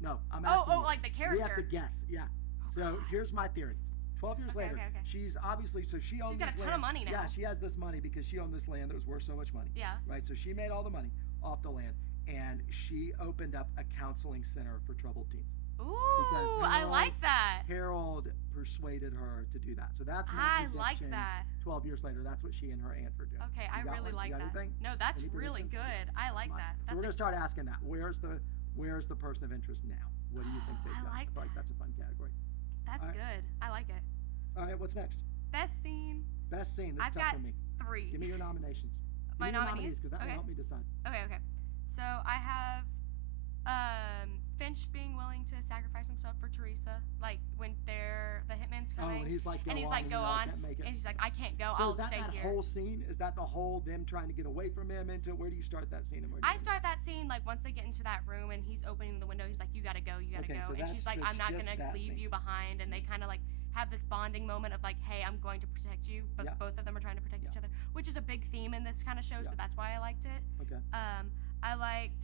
No, I'm asking you. like the character. We have to guess. Yeah. So here's my theory. 12 years later, okay. she's obviously, so she owns She's got this a ton land. of money now. Yeah, she has this money because she owned this land that was worth so much money. Yeah. Right, so she made all the money off the land, and she opened up a counseling center for troubled teens. Ooh, I like that. Harold persuaded her to do that. So that's I my like prediction. that. 12 years later, that's what she and her aunt are doing. Okay, I really like that. Anything? No, that's Any really predictions? good. I like that. So we're gonna start asking that. Where's the person of interest now? What do you think they've done? I feel like that's a fun category. That's good. I like it. All right, what's next? Best scene. Best scene. This I've is tough got for me. 3. Give me your nominations. My nominees? Because that will help me decide. Okay. So I have Finch being willing to sacrifice himself for Teresa, like when the hitman's coming. Oh, and he's like, go on, I can't make it. and she's like, I can't go. So I'll stay here. is that whole scene? Is that the whole them trying to get away from him into? Where do you start that scene? And where do you I start that scene like once they get into that room and he's opening the window. He's like, you gotta go, Okay, so and she's like, I'm not gonna leave scene. you behind. And they kind of like have this bonding moment of like, hey, I'm going to protect you, but both of them are trying to protect each other, which is a big theme in this kind of show. So that's why I liked it. Okay. I liked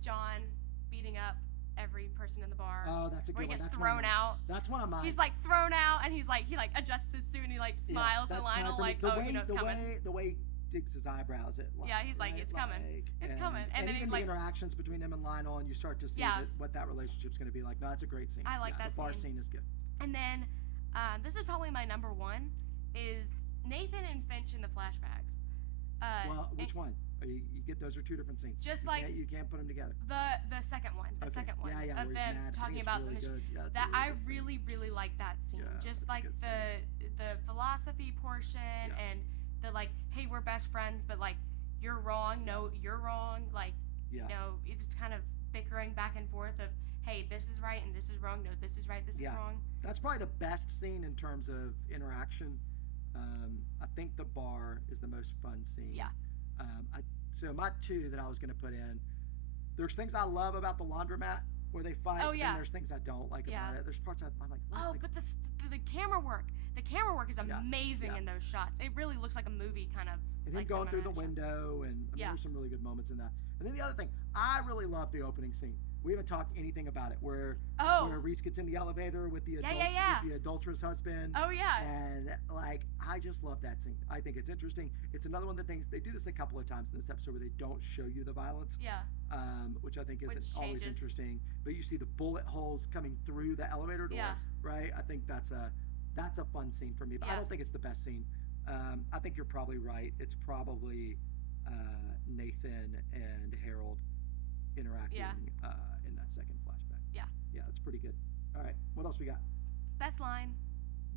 John beating up every person in the bar. Oh, that's a good where he one. gets That's thrown out. That's one of mine. He's like thrown out, and he adjusts his suit, and he like smiles, and Lionel like, it's coming. The way he digs his eyebrows at Lionel. Yeah, he's like, it's coming. It's coming. And then even the interactions between him and Lionel, and you start to see what that relationship's going to be like. No, that's a great scene. I like that scene. The bar scene is good. And then, this is probably my number 1, is Nathan and Finch in the flashbacks. Well, which one? You get those are 2 different scenes. You can't put them together. The second one. The second one. Yeah, of them talking about really the mission. Yeah, that I really like that scene. Yeah, just that's a like good the philosophy portion and the like, hey, we're best friends, but like you're wrong. No, you're wrong. Like it's kind of bickering back and forth of, hey, this is right and this is wrong. No, this is right. This is wrong. That's probably the best scene in terms of interaction. I think the bar is the most fun scene. Yeah. So my 2 that I was going to put in, there's things I love about the laundromat where they fight. Oh, yeah. And there's things I don't like Yeah. about it. There's parts I'm like, what? Oh, Like, but the camera work. The camera work is Yeah, amazing yeah. in those shots. It really looks like a movie kind of. and him like going through the cinematic shot. window, and I mean, Yeah. there's some really good moments in that. And then the other thing, I really love the opening scene. We haven't talked anything about it, where Reese gets in the elevator with the Yeah. with the adulterous husband. Oh yeah. And like, I just love that scene. I think it's interesting. It's another one of the things they do this a couple of times in this episode where they don't show you the violence. Yeah. Which I think isn't Which always changes. interesting. But you see the bullet holes coming through the elevator door, Yeah. right? I think that's a fun scene for me. But I Yeah. don't think it's the best scene. I think you're probably right. It's probably Nathan and Harold interacting in that second flashback. Yeah. Yeah, that's pretty good. All right, what else we got? Best line.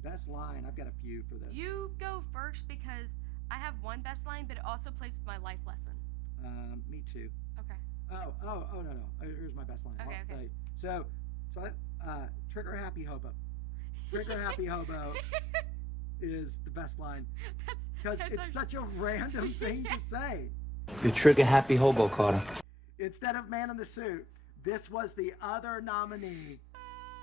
Best line. I've got a few for this. You go first because I have one best line, but it also plays with my life lesson. Me too. Okay. Oh, no. Here's my best line. Okay. So, trigger happy hobo. Trigger happy hobo is the best line because it's such a random thing to say. The trigger happy hobo, Carter. Instead of Man in the Suit, this was the other nominee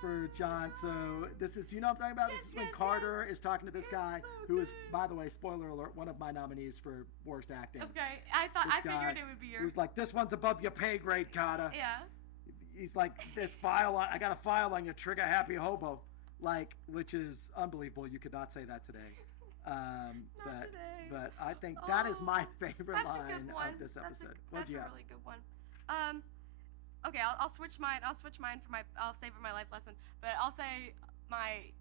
for John. So this is, do you know what I'm talking about? This is when Carter is talking to this guy who is, by the way, spoiler alert, one of my nominees for worst acting. Okay, I figured it would be yours. He was like, this one's above your pay grade, Carter. Yeah. He's like, I got a file on your trigger happy hobo. Like, which is unbelievable. You could not say that today. But I think that is my favorite line of this episode. That's a really good one. Okay, I'll switch mine. I'll save it for my life lesson. But I'll say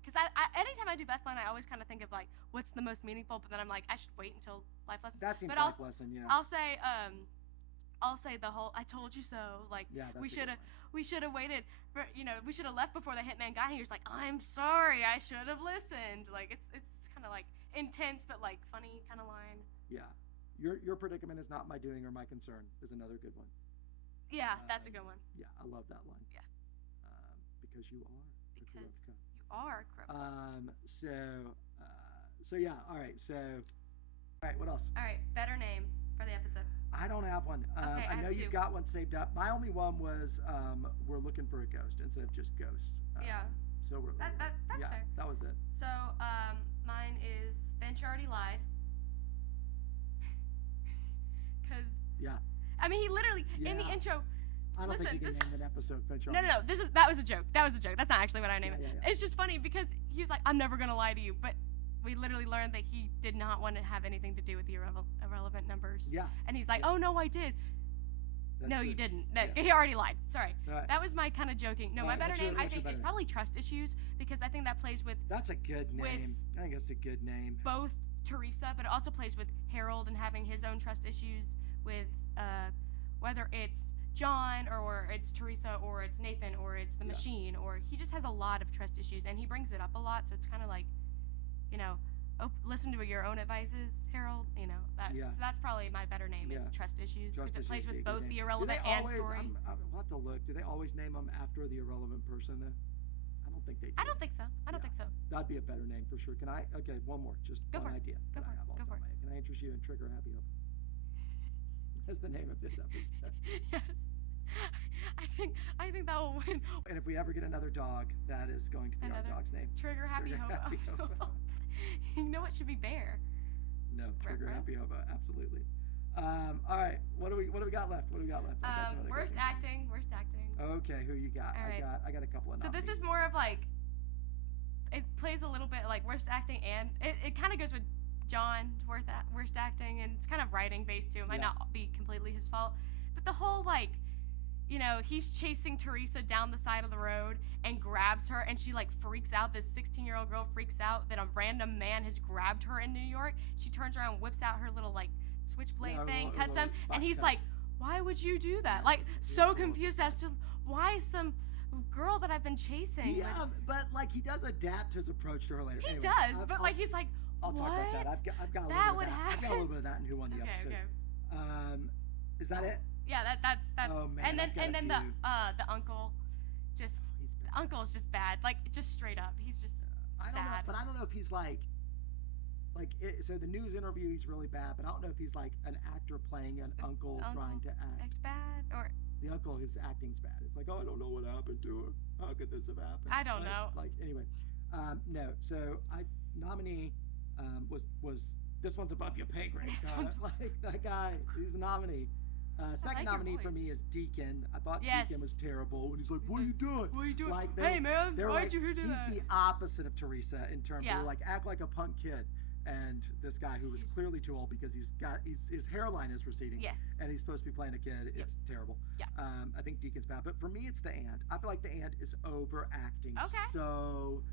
because I anytime I do best line, I always kind of think of like what's the most meaningful. But then I'm like, I should wait until life lesson. That seems but life lesson, yeah. I'll say the whole "I told you so." Like, yeah, we should have waited for, we should have left before the hitman got here. He's like, I'm sorry, I should have listened. Like, it's kind of like intense but like funny kind of line. Yeah, your predicament is not my doing or my concern is another good one. Yeah, that's a good one. Yeah, I love that line. Yeah. Because you are. Because you are. So yeah. All right. So, all right. What else? All right. Better name for the episode. I don't have one. Okay, I know have you two. got one saved up. My only one was we're looking for a ghost instead of just ghosts. Yeah. So that's yeah, fair. That was it. So mine is Finch already lied. Cause yeah. I mean, he literally in the intro. I don't think you can name an episode Finch. No. That was a joke. That's not actually what I named it. Yeah. It's just funny because he was like, I'm never gonna lie to you, but we literally learned that he did not want to have anything to do with the irrelevant numbers. Yeah. And he's like, oh no, I did. That's no, true. you didn't. No, Yeah. He already lied. Sorry. Right. That was my kind of joking. No, All my right, better what's your- name, I what's your think, is better probably Trust Issues because I think that plays with That's a good name. I think that's a good name. both Teresa, but it also plays with Harold and having his own trust issues with whether it's John or it's Teresa or it's Nathan or it's the machine, or he just has a lot of trust issues and he brings it up a lot, so it's kind of like, listen to your own advices, Harold. So that's probably my better name is Trust Issues because it plays with both the irrelevant and story. We'll have to look. Do they always name them after the irrelevant person then? I don't think they do. I don't think so. That'd be a better name for sure. Can I? Okay, one more. Just Go one for it. idea. Go for it. Go for it. Can I interest you in Trigger Happy Hope? That's the name of this episode. Yes. I think that will win. And if we ever get another dog, that is going to be our dog's name. Trigger Happy Hobo. You know what should be Bear? No, Trigger Happy Hobo, absolutely. All right, what do we got left? Worst acting. Okay, who you got? All right. I got a couple of So nominees. this is more of like, it plays a little bit like worst acting, and it kind of goes with John's worst acting, and it's kind of writing based too. It might not be completely his fault, but the whole he's chasing Teresa down the side of the road and grabs her, and she freaks out. This 16-year-old girl freaks out that a random man has grabbed her in New York. She turns around, whips out her little switchblade thing, cuts him, and he's like, "Why would you do that?" So confused as to why some girl that I've been chasing. Yeah, but he does adapt his approach to her later. He Anyway, does, but he's like, I'll what? talk about that. I've got a That little would bit of that. I've got a little bit of that in Who Won the Episode. Okay. Is that it? Yeah, that's. Oh, man, and then the uncle, He's bad. uncle is just bad. Just straight up, he's just I don't know, sad. but I don't know if he's so the news interview he's really bad, but I don't know if he's an actor playing an uncle trying to act. It's bad or. The uncle, his acting's bad. It's like, oh, I don't know what happened to her. How could this have happened? I don't know. Like anyway, no. So nominee was this one's above your pay grade. Like that guy, he's a nominee. Second nominee for me is Deacon. I thought Deacon was terrible, and he's like, "What are you doing? What are you doing? Like, hey man, why'd you do that?" He's the opposite of Teresa in terms of like act like a punk kid. And this guy who was clearly too old because his hairline is receding. Yes. And he's supposed to be playing a kid. It's terrible. Yeah. I think Deacon's bad, but for me it's the aunt. I feel like the aunt is overacting so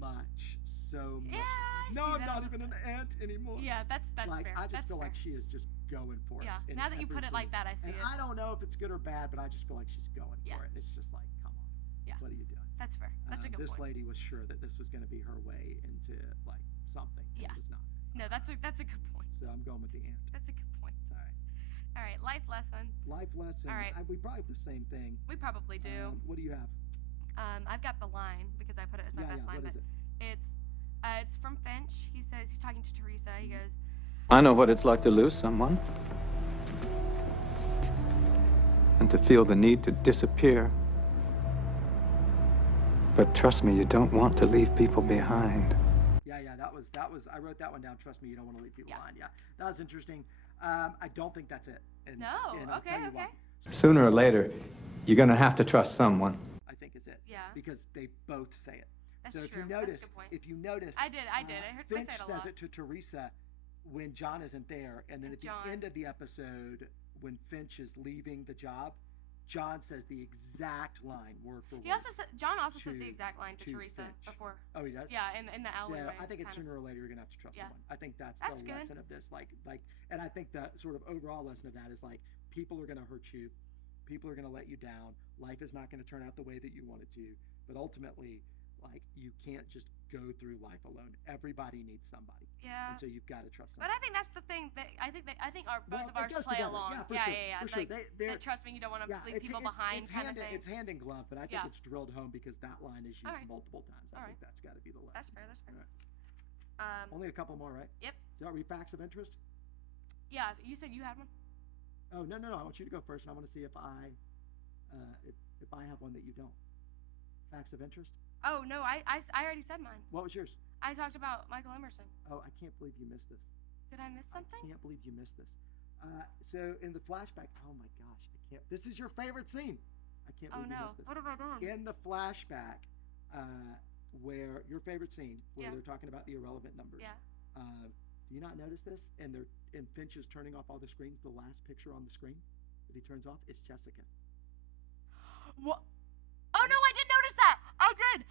much. Yeah, I'm not even an aunt anymore. Yeah, that's like, fair. I just feel like she is just going for it. Yeah. Now that you put it like that, I see and it. I don't know if it's good or bad, but I just feel like she's going for it. It's just like, come on. Yeah. What are you doing? That's fair. That's a good this point. lady was sure that this was going to be her way into like something. Yeah. It was not. No, that's a good point. So I'm going with the aunt. That's a good point. All right, life lesson. Life lesson. All right. We probably have the same thing. We probably do. What do you have? I've got the line because I put it as my best line. What is it? It's from Finch. He says he's talking to Teresa. He goes, I know what it's like to lose someone. And to feel the need to disappear. But trust me, you don't want to leave people behind. Yeah, that was. I wrote that one down. Trust me, you don't want to leave people behind. Yeah, that was interesting. I don't think that's it. And I'll tell you why. Sooner or later, you're gonna have to trust someone. I think it's it. Yeah. Because they both say it. That's so true. That's a good point. If you notice, I did. I heard Finch say it a lot. says it to Teresa when John isn't there, and then at the end of the episode, when Finch is leaving the job, John says the exact line, word for word. John also says the exact line to Teresa Finch. before. Oh, he does? Yeah, in the alleyway. So I think it's sooner or later you're gonna have to trust someone. I think that's the good. lesson of this. Like, and I think the sort of overall lesson of that is like, people are gonna hurt you, people are gonna let you down. Life is not gonna turn out the way that you want it to, but ultimately, like, you can't just go through life alone. Everybody needs somebody. Yeah. And so you've got to trust somebody. But I think that's the thing that I think both of ours together. play along. Yeah, for sure. Like, that trust me, you don't want to leave people behind kind of thing. It's hand in glove, but I think it's drilled home because that line is used multiple times. I think that's got to be the lesson. That's fair. Right. Only a couple more, right? Yep. So are we facts of interest? Yeah, you said you had one. Oh no! I want you to go first, and I want to see if I have one that you don't. Facts of interest. Oh no, I already said mine. What was yours? I talked about Michael Emerson. Oh, I can't believe you missed this. Did I miss something? I can't believe you missed this. So in the flashback, oh my gosh, I can't. This is your favorite scene. I can't believe you missed this. What have I done? In the flashback, where your favorite scene, where they're talking about the irrelevant numbers. Yeah. Do you not notice this? And Finch is turning off all the screens. The last picture on the screen that he turns off is Jessica. What? Oh no, I did notice that. I did,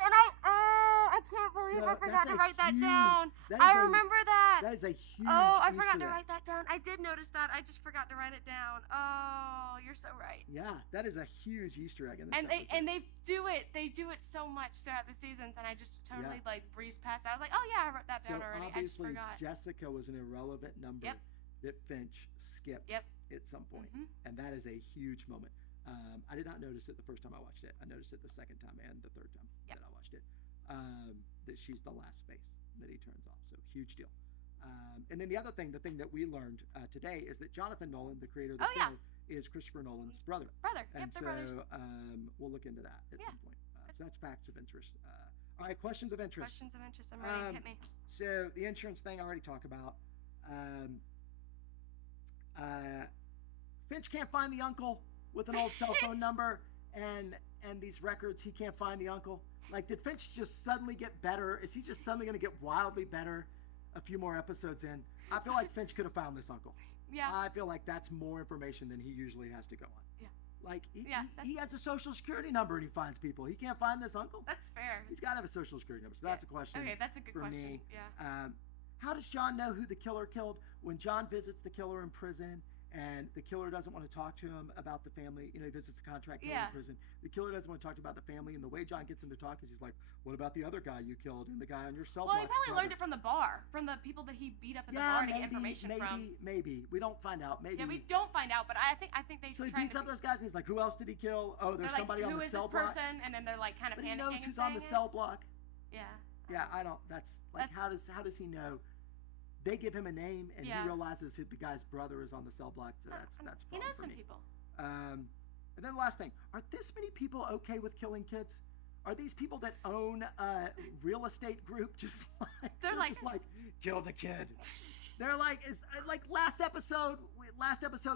and I can't believe I forgot to write that down. I remember that. That is a huge. Oh, I forgot to write that down. I did notice that. I just forgot to write it down. Oh, you're so right. Yeah, that is a huge Easter egg in this episode. And they do it so much throughout the seasons, and I just totally like breezed past it. I was like, oh yeah, I wrote that down already. I just forgot. Jessica was an irrelevant number that Finch skipped at some point, and that is a huge moment. I did not notice it the first time I watched it. I noticed it the second time and the third time that I watched it. That she's the last face that he turns off. So huge deal. And then the thing that we learned today is that Jonathan Nolan, the creator of the show, is Christopher Nolan's brother. And so we'll look into that at some point. So that's facts of interest. All right, questions of interest. Questions of interest. I'm ready. Hit me. So the insurance thing I already talked about. Finch can't find the uncle with an old cell phone number and these records. He can't find the uncle. Like, did Finch just suddenly get better? Is he just suddenly going to get wildly better a few more episodes in? I feel like Finch could have found this uncle. Yeah. I feel like that's more information than he usually has to go on. Yeah. Like, he has a social security number and he finds people. He can't find this uncle? That's fair. He's got to have a social security number. So that's a question. Okay, that's a good question. Me. Yeah. How does John know who the killer killed? When John visits the killer in prison, and the killer doesn't want to talk to him about the family. You know, he visits the contract killer in prison. The killer doesn't want to talk about the family, and the way John gets him to talk is he's like, what about the other guy you killed and the guy on your cell block? Well, he probably learned it from the bar, from the people that he beat up at the bar to get information from. Maybe. We don't find out. Maybe. Yeah, we don't find out, but I think they. So he beats up those guys, and he's like, who else did he kill? Oh, there's somebody on the cell block. Who is this person? And then they're like kind of panicking. But he knows who's on the cell block. Yeah. Yeah, I don't. That's like, how does he know? They give him a name, and he realizes who the guy's brother is on the cell block. So that's he knows some people. And then the last thing, are this many people okay with killing kids? Are these people that own a real estate group just like They're like, just like kill the kid? They're like, it's like last episode,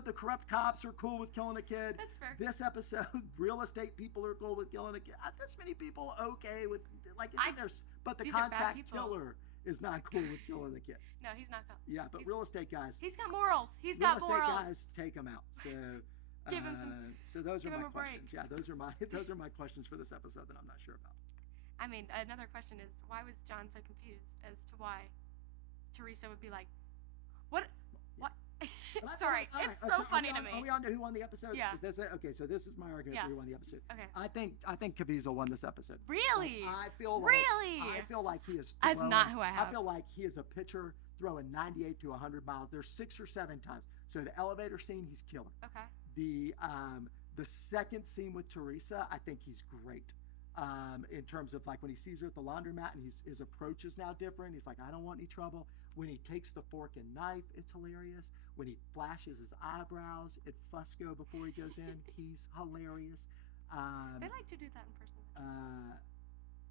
the corrupt cops are cool with killing a kid. That's fair. This episode, real estate people are cool with killing a kid. Are this many people okay with like? But the these are bad contract people. killer is not cool with killing the kid. No, he's not. Yeah, but real estate guys. He's got morals. He's real got estate morals. guys, take him out. So. Give him some. So those are give him my a break. questions. Yeah, those are my questions for this episode that I'm not sure about. I mean, another question is, why was John so confused as to why Teresa would be like, what? What? Sorry, it's so funny to me. Are we on to who won the episode? Yeah. Is this it? Okay, so this is my argument for who won the episode. Okay. I think Caviezel won this episode. Really? Like, I feel like he is. That's not who I have. I feel like he is a pitcher throwing 98 to 100 miles. There's 6 or 7 times. So the elevator scene, he's killer. Okay. The second scene with Teresa, I think he's great. In terms of like when he sees her at the laundromat and his approach is now different. He's like, I don't want any trouble. When he takes the fork and knife, it's hilarious. When he flashes his eyebrows at Fusco before he goes in, he's hilarious. They like to do that in person.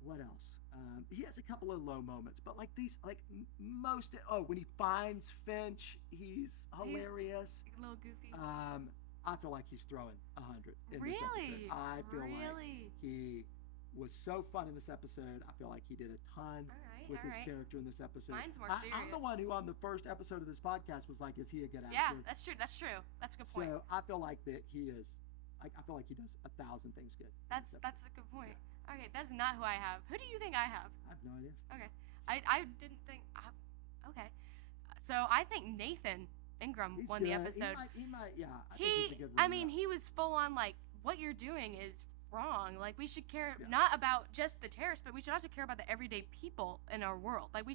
What else? He has a couple of low moments, but like these, like most. Oh, when he finds Finch, he's hilarious. He's a little goofy. I feel like he's throwing 100 in Really? this episode. I feel like Really? he was so fun in this episode. I feel like he did a ton with his character in this episode. Mine's more serious. I'm the one who on the first episode of this podcast was like, is he a good actor? Yeah, that's true. That's true. That's a good point. So I feel like that he is. I feel like he does 1,000 things good. That's a good point. Yeah. Okay, that's not who I have. Who do you think I have? I have no idea. Okay, I didn't think. Okay, so I think Nathan Ingram He's won good. the episode. He might. Yeah. I think he's a good I mean, runner-up. he was full on like, what you're doing is wrong. Like, we should care not about just the terrorists, but we should also care about the everyday people in our world. Like,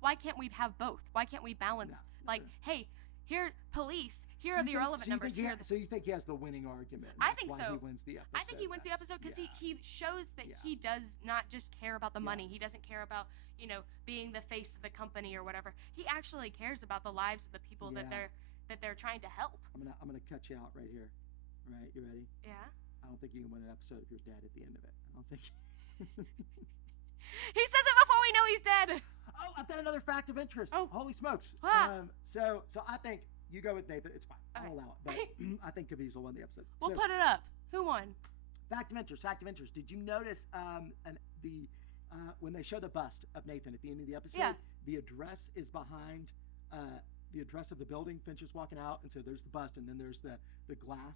why can't we have both? Why can't we balance? Hey, here, police. Here are the irrelevant numbers. So you think he has the winning argument? I think so. He wins the episode. I think he wins the episode because he shows that he does not just care about the money. He doesn't care about, being the face of the company or whatever. He actually cares about the lives of the people that they're trying to help. I'm gonna cut you out right here. All right, you ready? Yeah. I don't think you can win an episode if you're dead at the end of it. I don't think. He says it before we know he's dead. Oh, I've got another fact of interest. Oh. Holy smokes. Ah. So I think you go with Nathan. It's fine. Okay. I'll allow it. But I think Caviezel won the episode. We'll put it up. Who won? Fact of interest. Did you notice when they show the bust of Nathan at the end of the episode, the address is behind the address of the building. Finch is walking out, and so there's the bust, and then there's the glass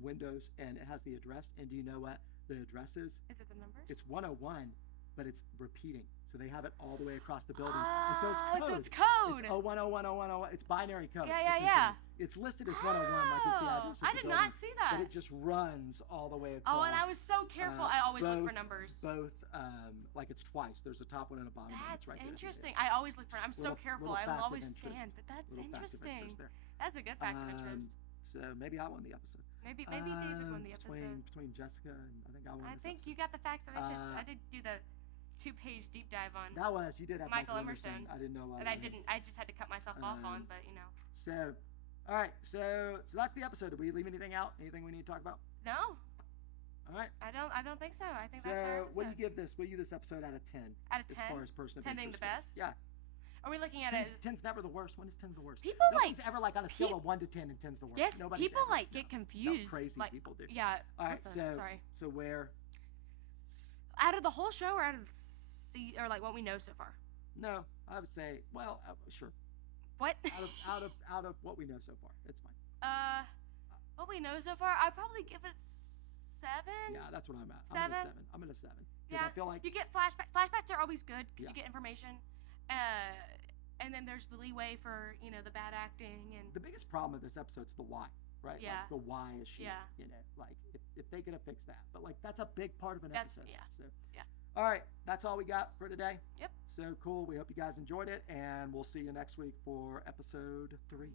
windows, and it has the address. And do you know what the address is? Is it the number? It's 101, but it's repeating. So they have it all the way across the building. Oh, and so it's code. so it's code. It's 01010101. It's binary code. Yeah. It's listed as 101, like it's the address of the I did building, not see that. But it just runs all the way across. Oh, and I was so careful. I always look for numbers. Both, like it's twice. There's a top one and a bottom one. That's Right interesting. I always look for it. I'm so careful. I fact of always interest. scan. But that's Little fact of interesting. interest there. That's a good fact of interest. So maybe I won the episode. Maybe David won the episode. Between Jessica and I think I won. I think you got the facts of interest. I did do the 2-page deep dive on you did have Michael Emerson. I didn't know why. And I didn't. I just had to cut myself off on, but So, all right. So that's the episode. Did we leave anything out? Anything we need to talk about? No. All right. I don't think so. I think so that's our episode. What do you give this? What do you this episode out of 10? Out of 10? As far as person of 10 being interest the best? goes. Yeah. Are we looking at 10's never the worst. When is 10 the worst? People Nobody's ever like on a scale of 1 to 10 and 10's the worst. Yes. Nobody's People ever, get confused. No, crazy like, people do. Yeah. All right. Listen, sorry. So where? Out of the whole show, or out of or like what we know so far? No, I would say. Well, sure. What? out of what we know so far, it's fine. What we know so far, I'd probably give it 7. Yeah, that's what I'm at. 7. I'm at a 7. Yeah. I feel like you get flashbacks. Flashbacks are always good because you get information. And then there's the leeway for the bad acting and the biggest problem with this episode is the why, right? Yeah. Like the why is she. Yeah. Like if they could have fixed that, but like that's a big part of an episode. Yeah. So yeah. All right, that's all we got for today. Yep. So cool. We hope you guys enjoyed it, and we'll see you next week for episode 3.